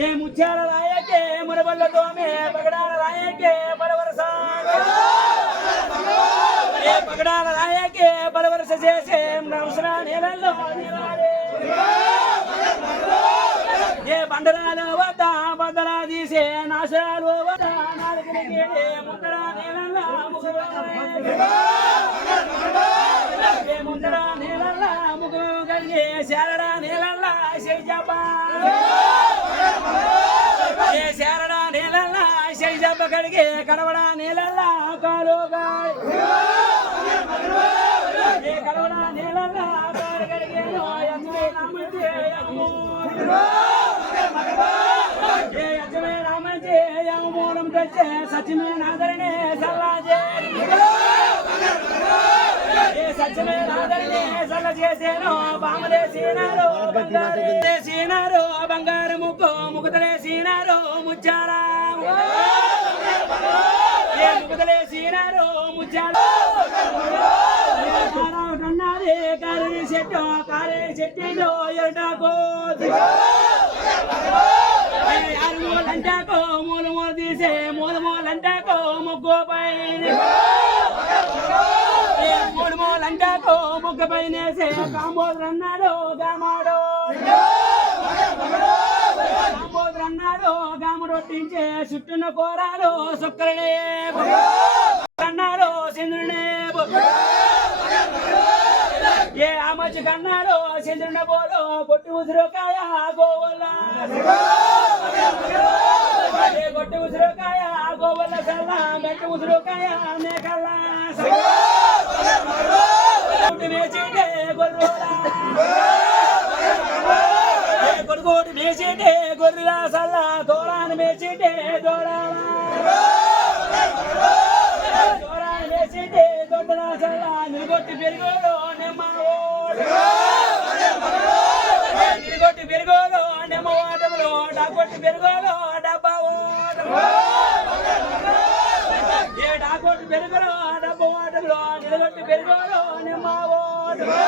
ఏ ముత్యాల రాయకే మునబల్లతో మే పగడాల రాయకే బలవరస ఏ పగడాల రాయకే బలవరస చేసే నవసర నేలల్లో ఏ బండరాల వద్ద బద్దలా తీసే నాశరాలు వద్ద నాలుగు ముందర నేలల్లో ముందర నీళ్ళల్లా ముగ్గు కలిగే శారడా నీళ్ళల్లా శైజబ్బ కలిగి కడవడా నీళ్ళల్లా కాలుగా ఏ కడవడా నీళ్ళల్లా మూలం తెచ్చే సత్యమే నాదరణే సల్లాజే. ఏ సత్యమే నాదరణే సల్ల చేసేను బామలేసినారు బంగారు ముక్కు ముకుతలేసినారు ముచ్చారా ఏ ముకుతలేసినారు ముచ్చారా అన్నది చెట్టు కారే చెట్టు ఎరటాకో మూలంటాకో మూల మూల తీసే మూల మూలంటాకో ముగ్గు పైన. మూడు మూలంటాకో ముగ్గు గామాడు. రొట్టించే ఒట్టించే చుట్టూన కూరాలు సుక్కలనే అన్నాడు చంద్రునే ఏ ఆమచి కన్నారు చంద్రున బోలు పొట్టి ఉసిరికాయ గోవల్ల పొట్టి కొట్టి ఉసిరికాయ గోవల్ల సల్ల మెట్టి ఉసిరికాయ మేకల్లా ఏ కొడుకోటి మేచేటే గొర్రెలా సల్ల దూరాన్ని మేచేటే దూరాలా. దూరాన్ని మేచేటే దొడ్డలా సల్ల నిలగొట్టి పెరిగోడు నిమ్మోడు నిలగొట్టి పెరిగోడు నిమ్మ ఓటములు డాకొట్టి పెరుగోడు డబ్బా ఓటము ఏ డాకొట్టి పెరుగులో డబ్బా ఓటములు నిలగొట్టి పెరిగోడు నిమ్మ ఓటము